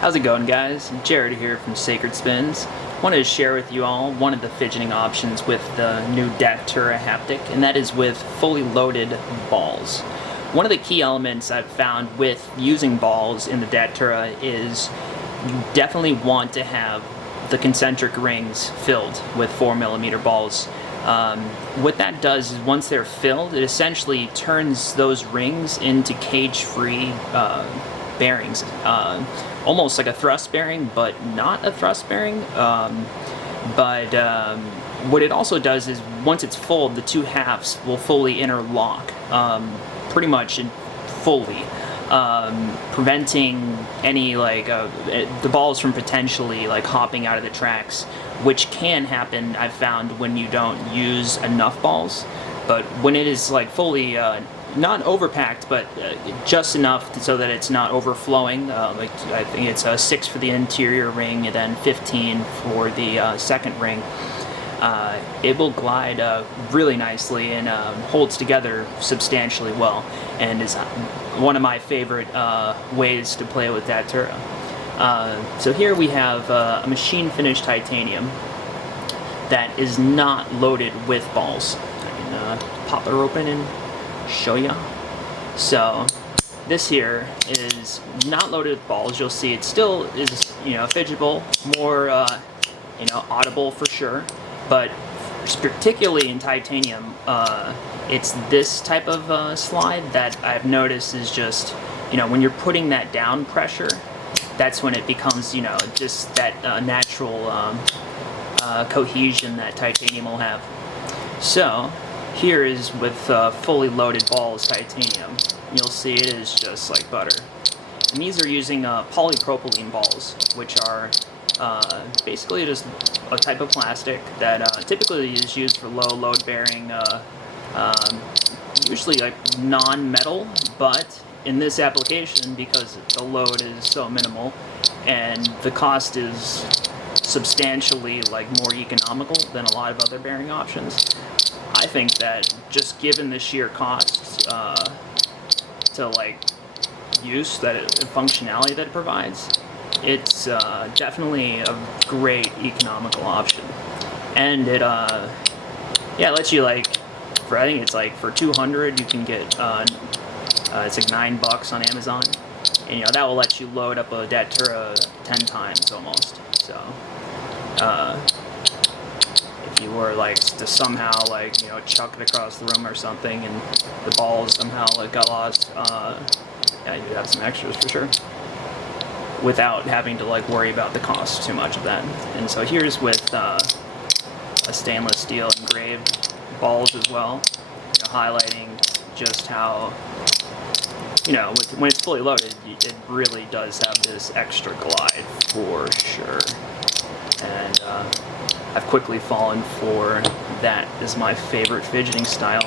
How's it going, guys? Jared here from Sacred Spins. Wanted to share with you all one of the fidgeting options with the new Datura haptic, and that is with fully loaded balls. One of the key elements I've found with using balls in the Datura is you definitely want to have the concentric rings filled with 4mm balls. What that does is once they're filled, it essentially turns those rings into cage-free bearings. Almost like a thrust bearing, but not a thrust bearing. What it also does is once it's full, the two halves will fully interlock, pretty much fully, preventing any the balls from potentially hopping out of the tracks, which can happen, I've found, when you don't use enough balls. But when it is fully not overpacked, but just enough so that it's not overflowing. I think it's 6 for the interior ring and then 15 for the second ring. It will glide really nicely and holds together substantially well, and is one of my favorite ways to play with Datura. So here we have a machine finished titanium that is not loaded with balls. I can pop it open and show ya. So this here is not loaded with balls. You'll see it still is fidgetable, more audible for sure, but particularly in titanium, it's this type of slide that I've noticed is just when you're putting that down pressure, that's when it becomes just that natural cohesion that titanium will have. So here is with fully loaded balls titanium. You'll see it is just like butter. And these are using polypropylene balls, which are basically just a type of plastic that typically is used for low load bearing, usually non-metal, but in this application, because the load is so minimal and the cost is substantially more economical than a lot of other bearing options, I think that just given the sheer cost to use functionality that it provides, it's definitely a great economical option. And it lets you I think it's for $200 you can get it's $9 on Amazon, and that will let you load up a Datura 10 times almost. So if you were to somehow chuck it across the room or something and the balls somehow got lost, yeah, you'd have some extras for sure, without having to worry about the cost too much of that. And so here's with a stainless steel engraved balls as well, highlighting just how when it's fully loaded, it really does have this extra glide for sure. And I've quickly fallen for that as my favorite fidgeting style.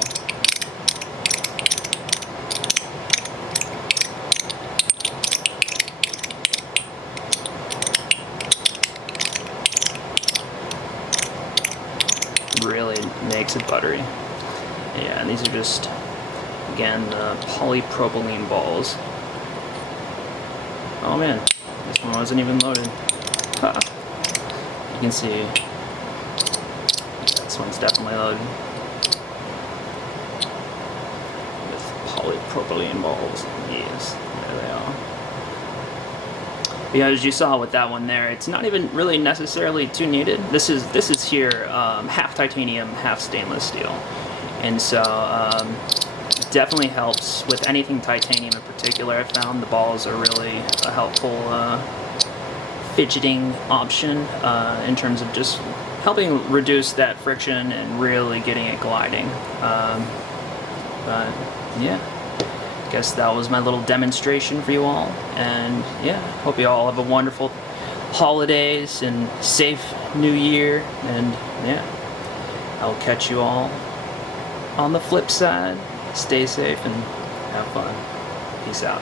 Really makes it buttery. Yeah, and these are just, again, polypropylene balls. Oh man, this one wasn't even loaded. Ha. You can see this one's definitely loaded with polypropylene balls. Yes, there they are. Because as you saw with that one there, it's not even really necessarily too needed. This is here half titanium, half stainless steel, and so it definitely helps with anything titanium in particular. I found the balls are really a helpful fidgeting option in terms of just helping reduce that friction and really getting it gliding. But yeah, I guess that was my little demonstration for you all, and yeah, hope you all have a wonderful holidays and safe new year, and yeah, I'll catch you all on the flip side. Stay safe and have fun. Peace out.